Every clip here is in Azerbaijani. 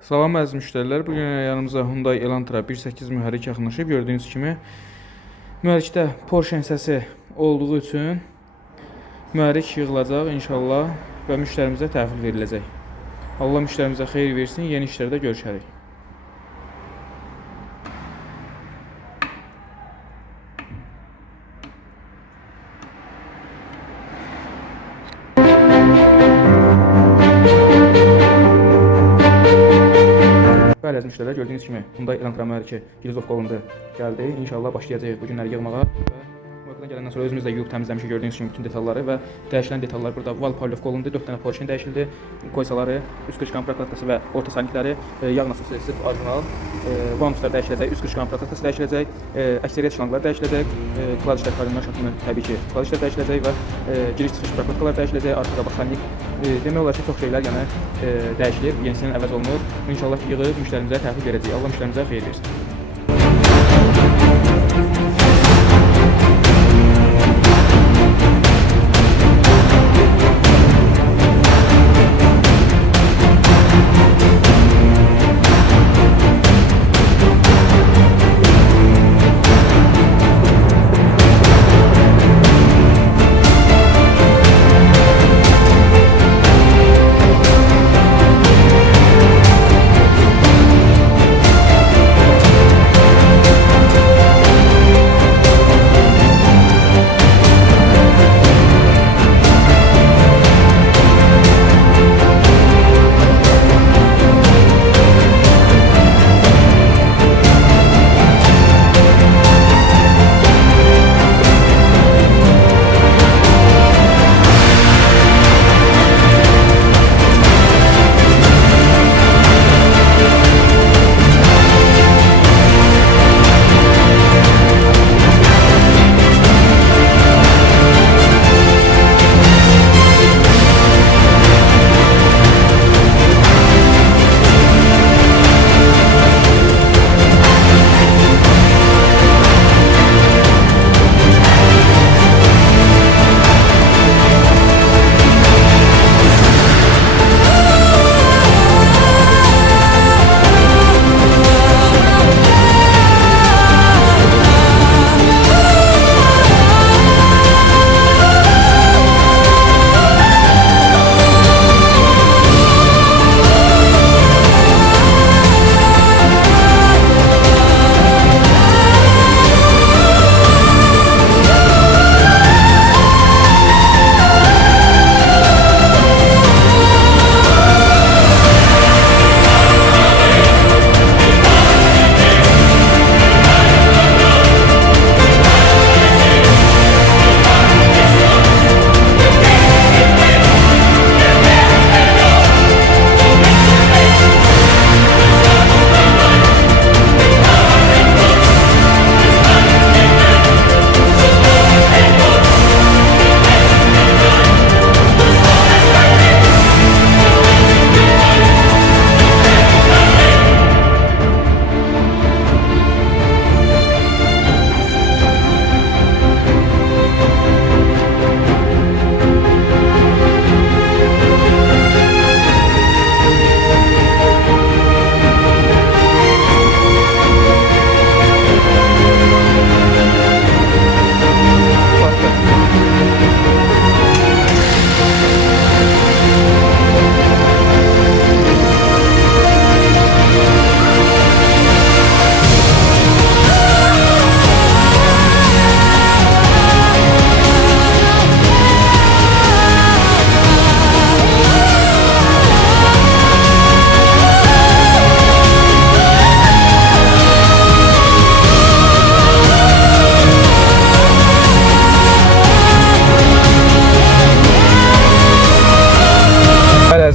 Salam əziz müştərilər. Bugün yanımıza Hyundai Elantra 1.8 mühərrik yaxınlaşıb. Gördüyünüz kimi mühərrikdə Porsche hissəsi olduğu üçün mühərrik yığılacaq inşallah və müştərimizə təhvil veriləcək. Allah müştərimizə xeyir versin. Yeni işlərdə görüşərik. Bəli, əziz müştərilər, gördüyünüz kimi Hyundai Elantra mühərriki Gilizovka olundu, gəldi. İnşallah başlayacağıq bu günləri yığmağa və markadan gələndən sonra özümüz də yuyub təmizləmişik. Gördüyünüz kimi bütün detalları və dəyişilən detallar burada. Val Pavlovka olundu, 4 dənə Porsche dəyişildi. Koysaları, üst qırışqan prokladkası və orta sanikləri, yağ nasası sırf orijinal, vanuslar dəyişiləcək, üst qırışqan prokladkası dəyişiləcək, əksəriyyət şlanqlar dəyişiləcək, kladişlər koordinat şatını təbii ki, kladişlər dəyişiləcək və giriş-çıxış prokladkalar dəyişiləcək, arxa-qabaq sanik. Demək olar ki, çox şeylər yəni dəyişilir, yenisindən əvəz olunur. İnşallah yığıb müştərimizə təhvil verəcəyik. Allah müştərimizə xeyir versin.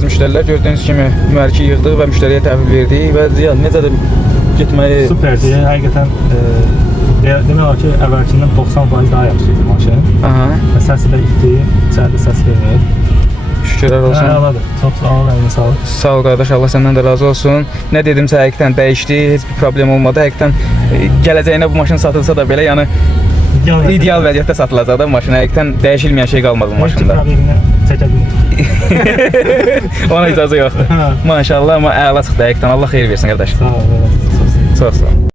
Müştərilər gördüyünüz kimi mühərriki yığdıq və müştəriyə təhvil verdik və Ziyan necədir getməyi? Süperdir. Həqiqətən demək olar ki, əvvəlkindən 90% daha yaxşı idi maşın. Və səsi də itdi, içəridə səs vermir. Şükürlər olsun. Əladır. Çox sağ ol, əlinə sağlıq. Sağ ol qardaş, Allah səndən də razı olsun. Nə dedimsə həqiqətən dəyişdi, heç bir problem olmadı. Həqiqətən gələcəyinə bu maşın satılsa da belə, yəni ideal vəziyyətdə satılacaq da maşın. Həqiqətən dəyişilməyən şey qalmadı bu maşında. Heç bir problemini çəkə bilmirik. Ona icazə yoxdur. Maşallah, amma əla çıxdı həqiqətən. Allah xeyir versin qardaş. Sağ ol. Çox sağ ol.